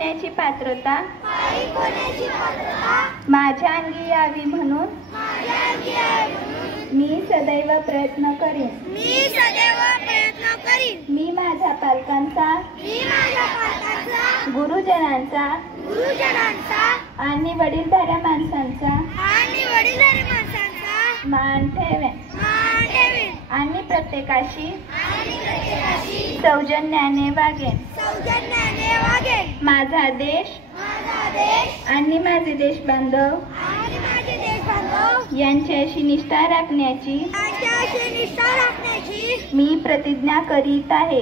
होण्याची पात्रता माझ्या अंगी यावी म्हणून मी सदैव प्रयत्न करीन. मी माझ्या पालकांचा गुरुजनांचा आणि वडीलधाऱ्या माणसांचा मान ठेवेन आणि प्रत्येकाशी सौजन्याने वागेन. माझा देश आणि माझे देशबांधव यांच्याशी निष्ठा राखण्याची मी प्रतिज्ञा करीत आहे.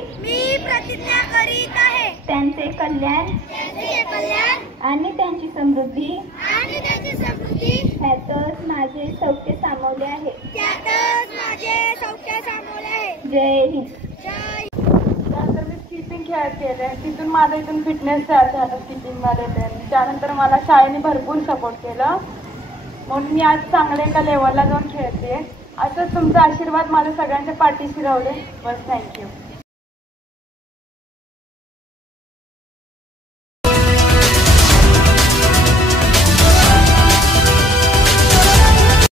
त्यांचे कल्याण आणि त्यांची समृद्धी ह्यातच माझे सौख्य सामावले आहे. जय हिंद. त्यानंतर मी स्किपिंग खेळत केले. तिथून माझं इथून फिटनेस तयार झालं स्किपिंगमध्ये. त्यानंतर मला शाळेने भरपूर सपोर्ट केलं म्हणून मी आज चांगल्या एका लेवलला जाऊन खेळते. असंच तुमचा आशीर्वाद माझ्या सगळ्यांच्या पाठीशी राहू दे. बस. थँक्यू.